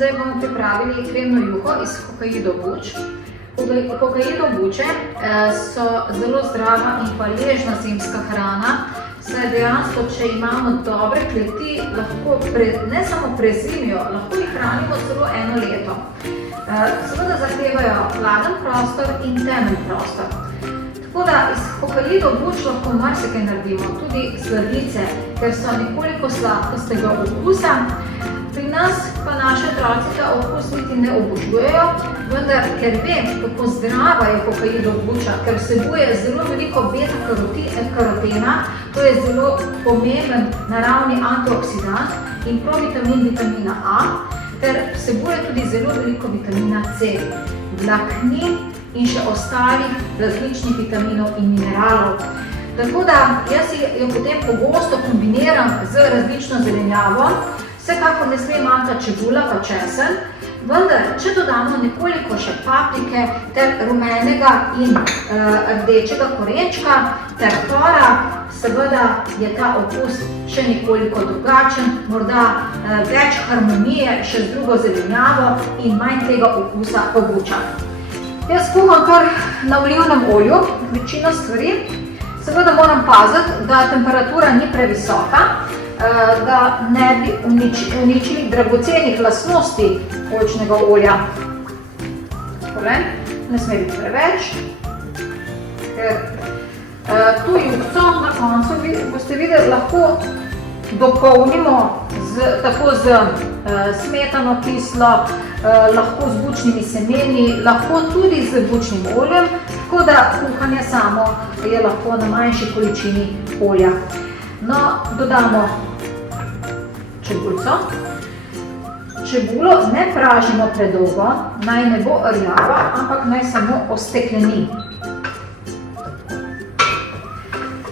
sedaj bomo pripravili kremno juho iz Hokkaido buč. Hokkaido buče so zelo zdrava in hvaležna zimska hrana, saj dejansko, če imamo dobre kleti, lahko ne samo prezimijo, lahko jih hranimo celo 1 leto. Seveda zahtevajo hladen prostor in temen prostor. Tako da iz Hokkaido buč lahko marsikaj naredimo, tudi sladice, ker so nekoliko sladkastega okusa. Pri nas pa naši otroci ta okus niti ne obožujejo, vendar ker vem, kako zdrava je Hokkaido buča, ker vsebuje zelo veliko beta-karotena, to je zelo pomemben naravni antioksidant in provitamin vitamina A, ter vsebuje tudi zelo veliko vitamina C, vlaknin in še ostalih različnih vitaminov in mineralov. Tako da jaz jo potem pogosto kombiniram z različno zelenjavo. Vsekakor ne sme manjkati čebula pa česen, vendar če dodamo nekoliko še paprike ter rumenega in rdečega korenčka ter pora, seveda je ta okus še nekoliko drugačen, morda več harmonije še z drugo zelenjavo in manj tega okusa po bučah. Jaz kuham kar na olivnem olju, večino stvari. Seveda moram paziti, da temperatura ni previsoka, da ne bi uničili dragocenih lastnosti oljčnega olja. Takole, ne sme biti preveč, ker to juhico na koncu, boste videli, lahko dopolnimo tako z smetano kislo, lahko z bučnimi semeni, lahko tudi z bučnim oljem, tako da kuhanje samo je lahko na manjši količini olja. No, dodamo čebulico. Čebulo ne pražimo predolgo, naj ne bo rjava, ampak naj samo ostekleni.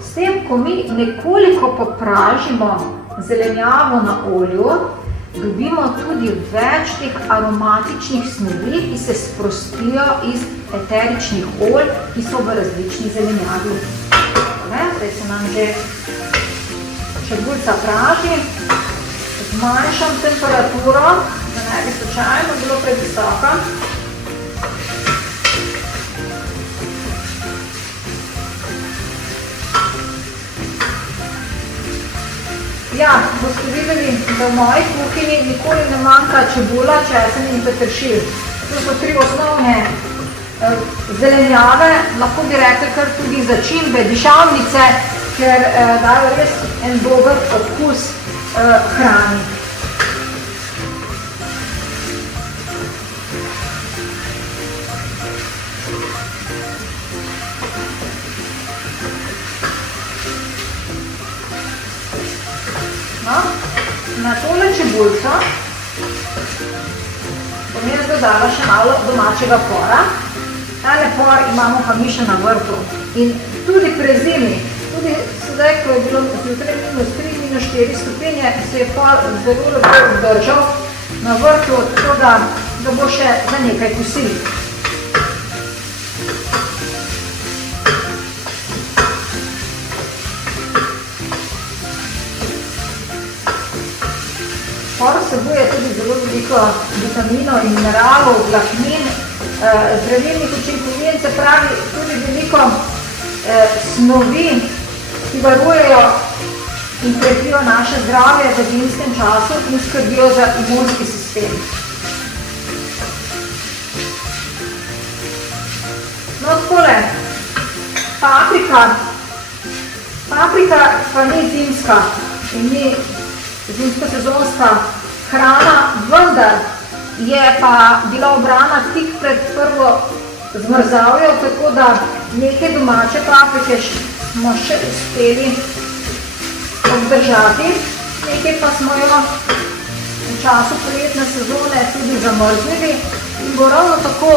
S tem, ko mi nekoliko popražimo zelenjavo na olju, dobimo tudi več teh aromatičnih snovi, ki se sprostijo iz eteričnih olj, ki so v različni zelenjavi. Zdaj se nam že čebulica praži, zmanjšam temperaturo, da ne bi slučajno bilo previsoka. Ja, boste videli, da v moji kuhinji nikoli ne manjka čebula, česen in peteršilj. To so 3 osnovne zelenjave, lahko bi rekli kar tudi začimbe, dišavnice, ker dajo res en dober okus hrani. No, na tole čebulico bom jaz dodala še malo domačega pora. Tale por imamo pa mi še na vrtu in tudi prezimi, tudi sedaj, ko je bilo zjutraj -3, -4 stopinje, se je por zelo lepo obdržal na vrtu, tako da bo še za nekaj kosili. Por vsebuje tudi zelo veliko vitaminov in mineralov, vlaknin, zdravilnih učinkovin, se pravi tudi veliko snovi, ki varujejo in krepijo naše zdravje v zimskem času in skrbijo za imunski sistem. No, takole, paprika pa ni zimska in ni zimsko-sezonska hrana, vendar je pa bila obrana tik pred prvo zmrzavjo, tako da nekaj domače paprike smo še uspeli obdržati, nekaj pa smo jo v času poletne sezone tudi zamrznili in bo ravno tako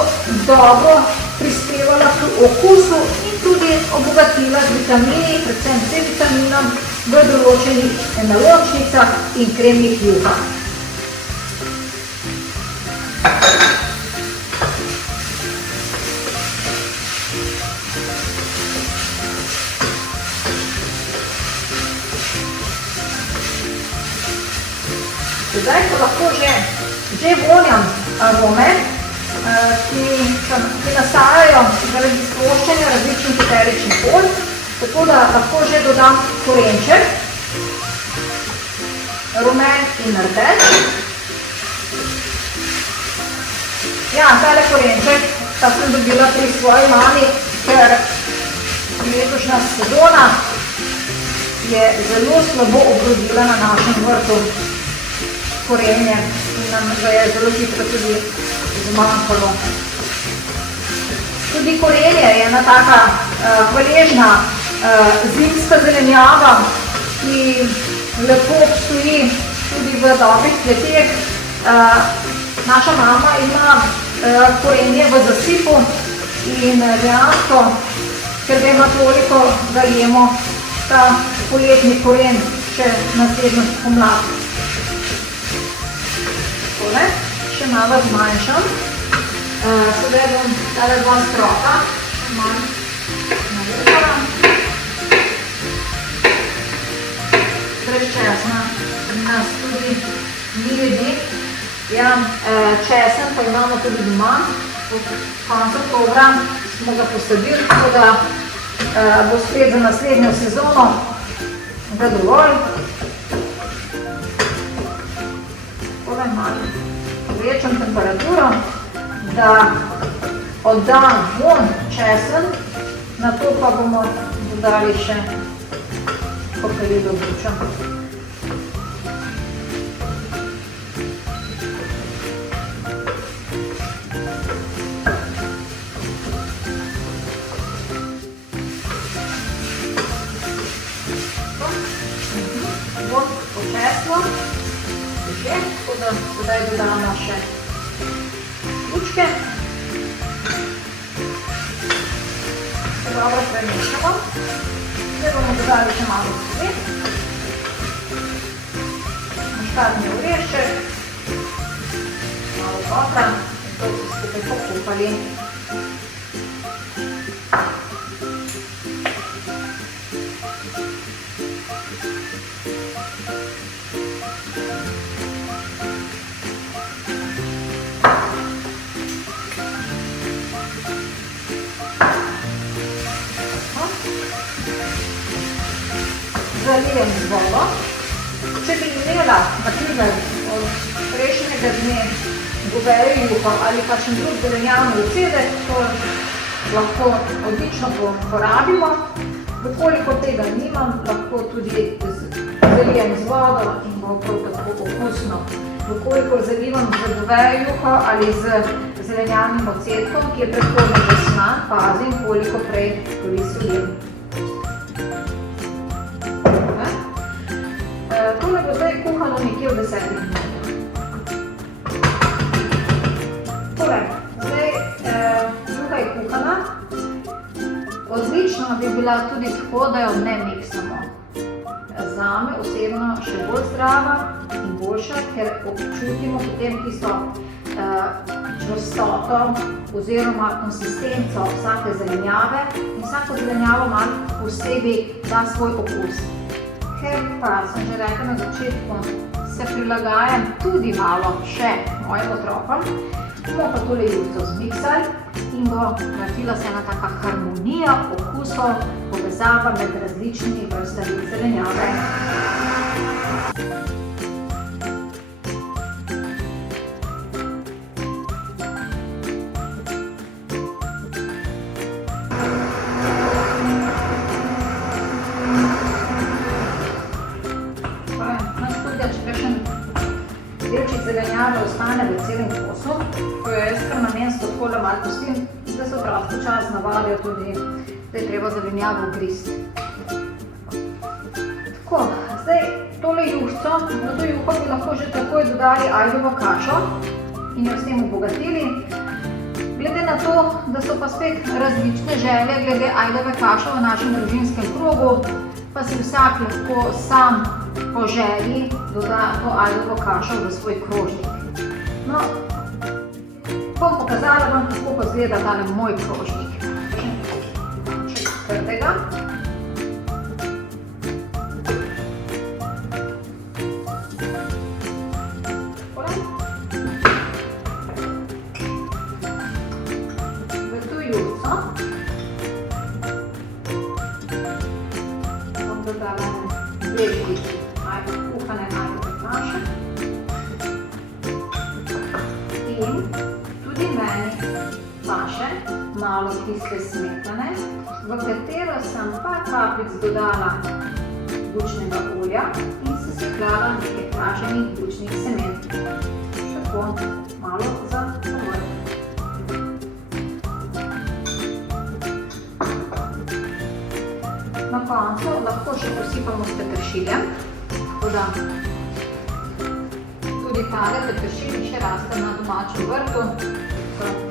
dobro prispevala k okusu in tudi obogatila z vitamini, predvsem z vitaminom v določenih enolončnicah in kremnih juhah. Zdaj, ko lahko že Že vonjam arome, ki nastajajo zaradi sproščanja različnih eteričnih olj, tako da lahko že dodam korenček, rumen in rdeč. Ja, tale korenček, ta sem dobila pri svoji mami, ker letošnja sezona je zelo slabo obrodila na našem vrtu korenje in nam ga je zelo hitro tudi zmanjkalo. Tudi korenje je ena taka hvaležna zimska zelenjava, ki lepo obstoji tudi v dobrih kleteh. Naša mama ima korenje v zasipu in dejansko, ker ga ima toliko, da jemo ta poletni koren še naslednjo pomlad. Tole še malo zmanjšam. Sedaj bom tale dva stroka manj navrhala. Brez česna nas tudi ni jedi. Ja, česen pa imamo tudi doma. Od konca oktobra smo ga posadili, tako da bo spet za naslednjo sezono ga dovolj. Tako malo povečam temperaturo, da odda vonj česen, na to pa bomo dodali še kokaido bučo. Tako da sedaj dodamo še bučke. Se dobro premešamo. Zdaj bomo dodali še malo soli, muškatni orešček, malo popra in to se skupaj pokuhali. Zalijem z vodo. Če bi imela, na primer, od prejšnjega dne govejo juho ali pa še drug zelenjavni ocedek, to lahko odlično porabimo. Vkoliko tega nimam, lahko tudi zalijem z vodo in bo prav tako okusno. Vkoliko zalivam z govejo juho ali z zelenjavnim ocedkom, ki je predhodno že snan, pazim, koliko prej solim. Tole bo zdaj kuhano nekje v 10 minutah. Torej, zdaj juha je kuhana. Odlično bi bila tudi tako, da jo ne miksamo. Zame osebno še bolj zdrava in boljša, ker občutimo potem tisto čvrstoto oziroma konsistenco vsake zelenjave in vsako zelenjavo malo posebej da svoj okus. Ker pa sem že rekla na začetku, se prilagajam tudi malo še mojim otrokom, bomo pa tole juho zmiksali in bo naredila se ena taka harmonija okusov, povezava med različnimi vrstami zelenjave. Delček zelenjave ostane v celem kosu, ko jo jaz kar namensko takole malo pustim, da se otroci čas navadijo tudi, da je treba zelenjavo ugristi. Tako, zdaj tole juhco, na to juho bi lahko že takoj dodali ajdovo kašo in jo s tem obogatili. Glede na to, da so pa spet različne želje glede ajdove kaše v našem družinskem krogu, pa si vsak lahko sam po želji doda to ajdovo kašo v svoj krožnik. No, bom pokazala vam, kako pa izgleda tale moj krožnik. Še trdega. malo kisle smetane, v katero sem par kapljic dodala bučnega olja in sesekljala nekaj praženih bučnih semen. Tako, malo za povrh. Na koncu lahko še posipamo s peteršiljem, tako da tudi tale peteršilj še raste na domačem vrtu.